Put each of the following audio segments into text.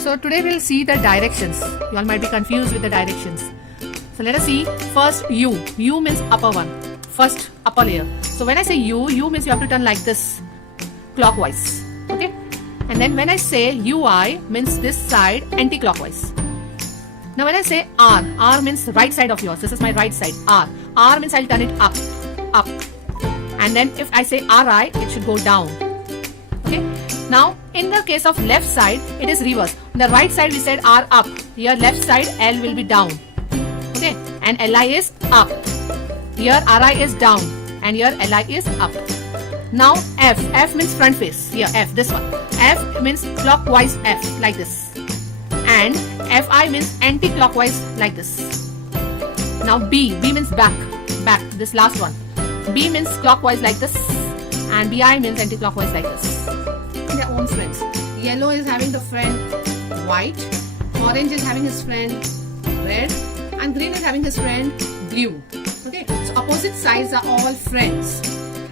So today we'll see the directions. You all might be confused with the directions. So let us see first U. U means upper one. First upper layer. So when I say U means you have to turn like this, clockwise. Okay? And then when I say UI means this side anti-clockwise. Now when I say R means right side of yours. This is my right side. R means I'll turn it up. And then if I say RI, it should go down. Okay? Now in the case of left side, it is reverse. On the right side we said R up. Here left side L will be down. Okay? And LI is up. Here RI is down. And here LI is up. Now F means front face. Here F, this one. F means clockwise F, like this. And FI means anti-clockwise, like this. Now B means back, this last one. B means clockwise like this. And BI means anti-clockwise like this. Their own friends. Yellow is having the friend white. Orange is having his friend red. And green is having his friend blue. Okay, so opposite sides are all friends.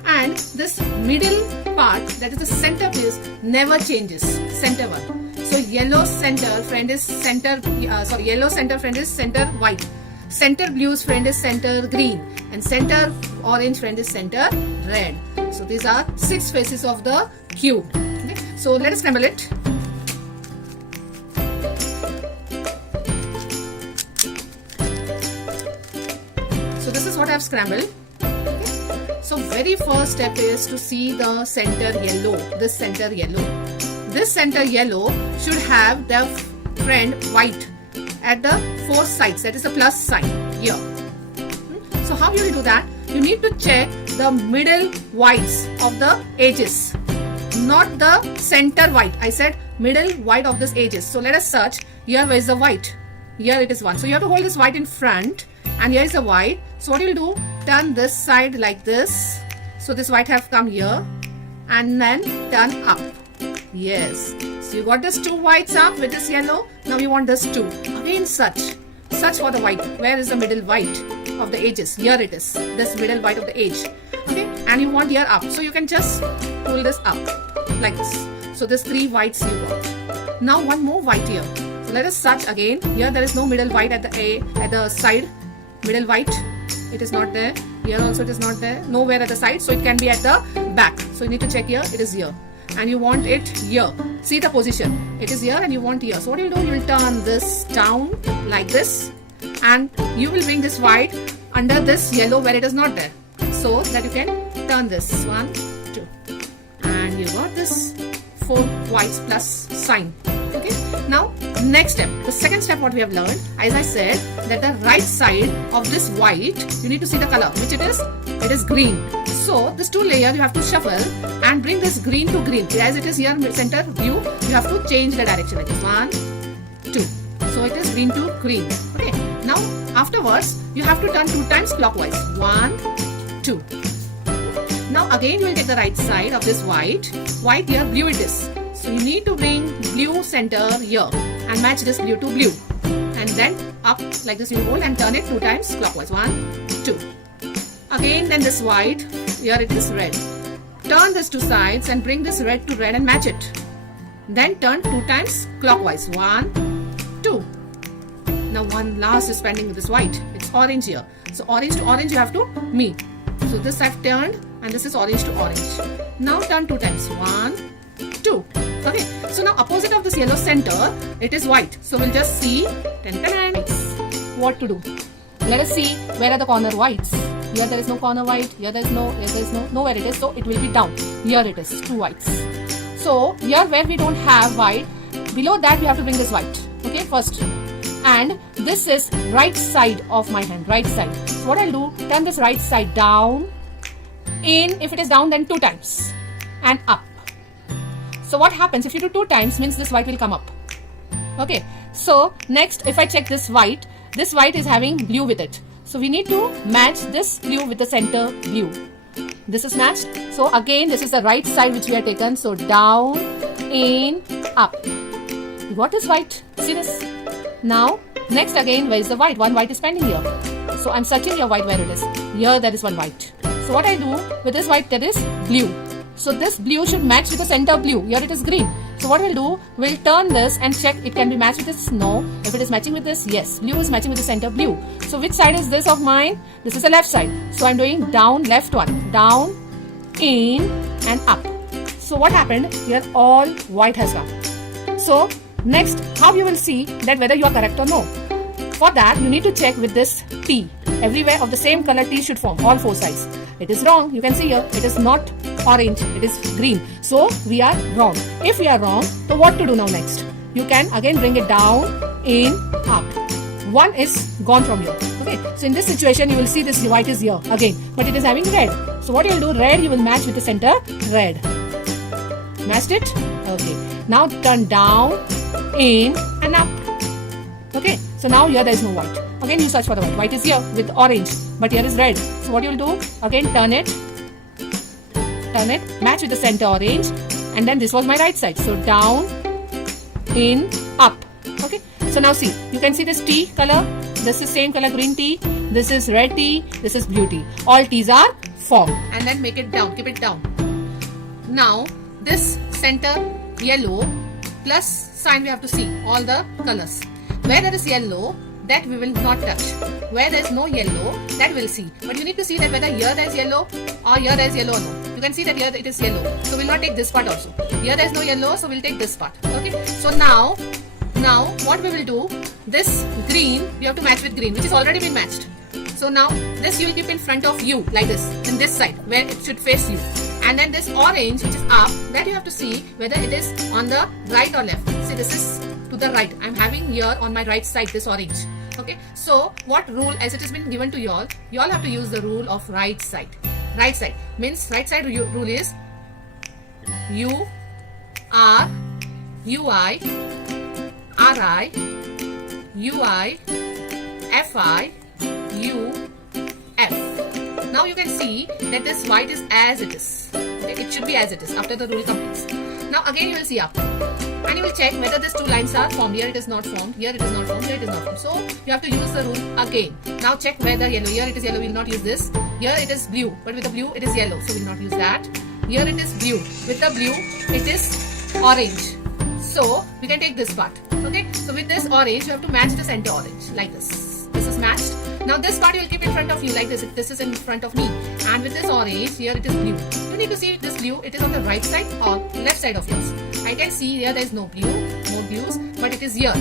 And this middle part, that is the center place, never changes. Center one. So yellow center friend is center. Yellow center friend is center white. Center blue's friend is center green, and center orange friend is center red. So these are 6 faces of the cube. Okay? So let us scramble it. So this is what I have scrambled. So very first step is to see the center yellow, this center yellow. This center yellow should have the friend white at the 4 sides, that is the plus sign here. So how you will do that? You need to check the middle whites of the edges, not the center white. I said middle white of this edges. So let us search. Here where is the white? Here it is 1. So you have to hold this white in front, and here is the white. So what you will do? Turn this side like this. So this white have come here, and then turn up. Yes. So you got this 2 whites up with this yellow. Now you want this 2. Again search for the white. Where is the middle white of the edges? Here it is. This middle white of the edge. Okay. And you want here up. So you can just pull this up like this. So this 3 whites you got. Now one more white here. So let us search again. Here there is no middle white at the side. Middle white. It is not there. Here also it is not there. Nowhere at the side. So it can be at the back. So you need to check here. It is here. And you want it here. See the position. It is here and you want here. So what you will do? You will turn this down like this. And you will bring this white under this yellow where it is not there. So that you can turn this. 1, 2. And you got this 4 whites plus sign. Okay. Now next step. The second step what we have learned. As I said that the right side of this white, you need to see the color. Which it is? It is green. So this 2 layer you have to shuffle and bring this green to green. As it is here center view, you have to change the direction like this. 1, 2. So it is green to green. Okay. Now afterwards you have to turn 2 times clockwise. 1, 2. Now again you will take the right side of this white. White here, blue it is. So you need to bring blue center here and match this blue to blue. And then up like this you hold and turn it 2 times clockwise. 1, 2. Again then this white, here it is red. Turn this 2 sides and bring this red to red and match it. Then turn 2 times clockwise. 1, 2. Now one last is pending with this white. It's orange here. So orange to orange you have to meet. So this I've turned and this is orange to orange. Now turn 2 times. 1, 2. Okay. So now opposite of this yellow center, it is white. So we'll just see what to do. Let us see where are the corner whites. Here there is no corner white. Here there is nowhere it is. So it will be down. Here it is 2 whites. So here where we don't have white, below that we have to bring this white. Okay, first. And this is right side of my hand. Right side. So what I'll do? Turn this right side down. In. If it is down, then 2 times. And up. So what happens if you do 2 times means this white will come up. Okay. So next if I check this white is having blue with it. So we need to match this blue with the center blue. This is matched. So again this is the right side which we have taken. So down, in, up. What is white? See this? Now next again where is the white? One white is pending here. So I'm searching here white where it is. Here there is one white. So what I do with this white, there is blue. So this blue should match with the center blue. Here it is green. So what we'll do, we'll turn this and check it can be matched with this. No. If it is matching with this, yes. Blue is matching with the center blue. So which side is this of mine? This is the left side. So I'm doing down, left one. Down, in and up. So what happened? Here all white has come. So next, how you will see that whether you are correct or no. For that, you need to check with this T. Everywhere of the same color T should form, all four sides. It is wrong. You can see here, it is not orange, it is green. So we are wrong. If we are wrong, so what to do now next? You can again bring it down, in, up. One is gone from here. Okay. So in this situation, you will see this white is here again, but it is having red. So what you will do, red you will match with the center red. Matched it? Okay. Now turn down, in and up. Okay. So now here there is no white. Again you search for the white. White is here with orange, but here is red. So what you will do? Again turn it, match with the center orange, and then this was my right side. So down, in, up. Okay. So now see, you can see this tea color. This is same color green tea. This is red tea. This is blue tea. All teas are formed. And then make it down. Keep it down. Now this center yellow plus sign we have to see all the colors. Where there is yellow, that we will not touch. Where there is no yellow, that we will see. But you need to see that whether here there is yellow or here there is yellow or no. You can see that here it is yellow. So we will not take this part also. Here there is no yellow, so we will take this part. Okay. So now what we will do, this green, we have to match with green, which is already been matched. So now this you will keep in front of you, like this, in this side, where it should face you. And then this orange, which is up, that you have to see whether it is on the right or left. See, this is to the right. I'm having here on my right side this orange. Okay, so what rule, as it has been given to you all have to use the rule of right side. Right side means right side rule is U R U I R I U I F I U F. Now you can see that this white is as it is. Okay, it should be as it is after the rule completes. Now again you will see up. And you will check whether these two lines are formed. Here it is not formed, here it is not formed, here it is not formed. So you have to use the rule again. Now check whether yellow. Here it is yellow, we will not use this. Here it is blue, but with the blue it is yellow, so we will not use that. Here it is blue. With the blue it is orange. So we can take this part. Okay. So with this orange you have to match the center orange like this. This is matched. Now this part you will keep in front of you like this. This is in front of me. And with this orange, here it is blue. You need to see this blue, it is on the right side or left side of yours. I can see here there is no blue, no blues, but it is here.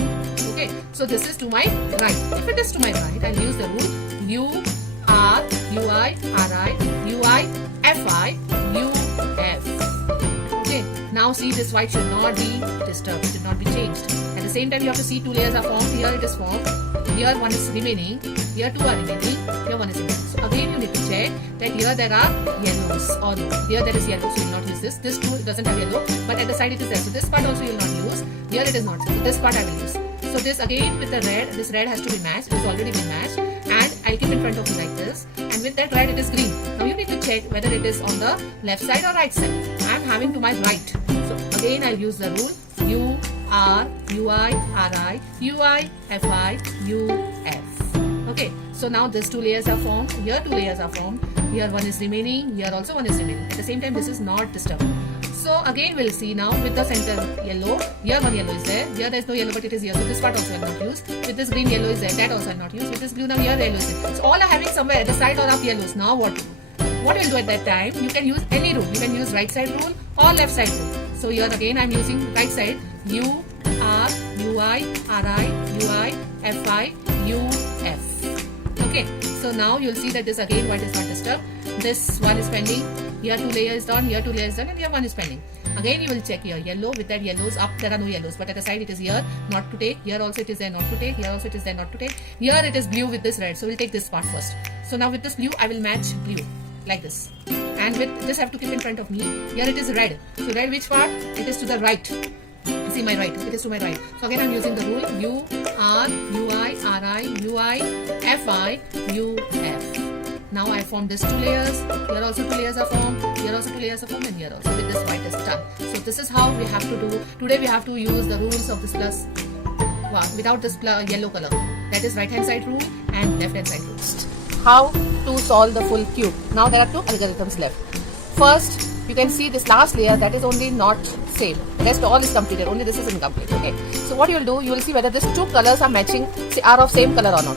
Okay, so this is to my right. If it is to my right, I'll use the rule U R U I R I U I F I U F. Okay, now see this white should not be disturbed, it should not be changed. At the same time, you have to see two layers are formed. Here it is formed. Here one is remaining, here two are remaining, here one is remaining. So again you need to check that here there are yellows or no. Here there is yellow, so you will not use this. This too doesn't have yellow, but at the side it is there. So this part also you will not use. Here it is not. So this part I will use. So this again with the red, this red has to be matched. It is already been matched, and I'll keep in front of you like this. And with that red it is green. Now you need to check whether it is on the left side or right side. I am having to my right. So again I'll use the rule U R U I R I U I F I U F. Okay, so now these two layers are formed. Here two layers are formed. Here one is remaining. Here also one is remaining. At the same time, this is not disturbed. So again, we'll see now with the center yellow. Here one yellow is there. Here there is no yellow, but it is here. So this part also I will not use. With this green yellow is there. That also I will not use. With this blue now here yellow is there. So all are having somewhere at the side or up yellows. Now what to do? What you will do at that time? You can use any rule. You can use right side rule or left side rule. So here again I am using right side. U R U I R I U I F I U F. Okay, so now you'll see that this again white is not disturbed. This one is pending. Here two layers done, here two layers done, and here one is pending. Again you will check here yellow. With that yellows up, there are no yellows, but at the side it is here not to take. Here also it is there not to take. Here also it is there not to take. Here it is blue with this red, so we'll take this part first. So now with this blue I will match blue like this, and with this I have to keep in front of me. Here it is red. So red which part? It is to the right. See my right, it is to my right. So again I am using the rule U R U I R I U I F I U F. Now I formed these two layers. Here also two layers are formed. Here also two layers are formed, and here also with this white is done. So this is how we have to do. Today we have to use the rules of this plus without this yellow color. That is right hand side rule and left hand side rule. How to solve the full cube. Now there are two algorithms left. First, you can see this last layer that is only not same. Rest all is completed. Only this is incomplete. Okay. So what you will do, you will see whether these two colors are matching, are of same color or not.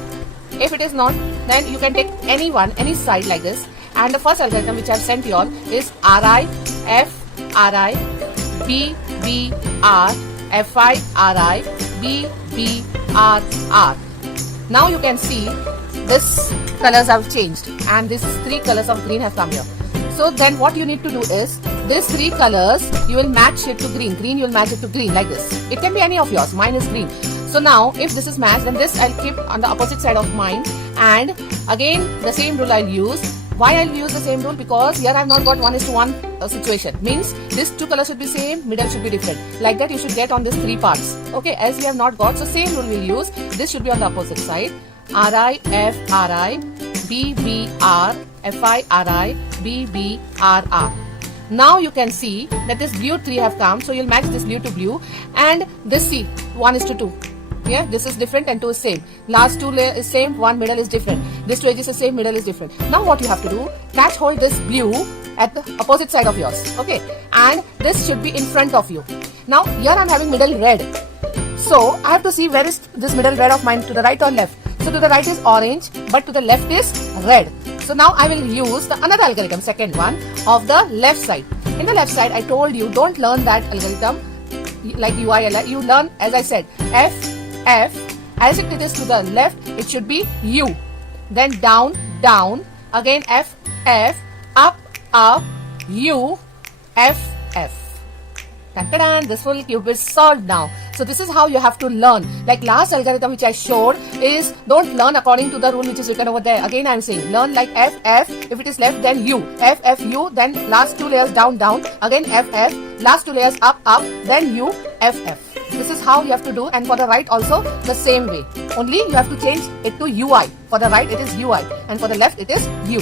If it is not, then you can take any one, any side like this. And the first algorithm which I have sent you all is RI, F, RI, B, B, R, Fi, Ri, B, B, R, R. Now you can see this colors have changed and these three colors of green have come here. So then what you need to do is, these three colors you will match it to green. Green you will match it to green like this. It can be any of yours. Mine is green. So now if this is matched, then this I'll keep on the opposite side of mine, and again the same rule I'll use. Why I'll use the same rule? Because here I've not got 1:1 situation. Means these two colors should be same, middle should be different. Like that you should get on these three parts. Okay, as we have not got, so same rule we'll use. This should be on the opposite side. Ri, F, Ri, B, B, R, Fi, Ri, B, B, R, R. Now you can see that this blue 3 have come, so you'll match this blue to blue, and this C 1:2. Yeah, this is different and 2 is same. Last 2 layer is same, 1 middle is different. This 2 edges is same, middle is different. Now what you have to do, catch hold this blue at the opposite side of yours. Okay, and this should be in front of you. Now here I'm having middle red. So I have to see where is this middle red of mine, to the right or left. So to the right is orange, but to the left is red. So now I will use the another algorithm, second one, of the left side. In the left side, I told you don't learn that algorithm like UIL. You learn, as I said, F, F. As it is to the left, it should be U. Then down, down. Again F, F. Up, up. U, F, F. Dun-dun-dun, this full cube is solved now. So this is how you have to learn. Like last algorithm which I showed is, don't learn according to the rule which is written over there. Again I am saying, learn like F, F. If it is left, then U. F, F, U. Then last 2 layers down, down. Again F, F. Last 2 layers up, up. Then U, F, F. This is how you have to do, and for the right also the same way. Only you have to change it to UI. For the right it is UI, and for the left it is U.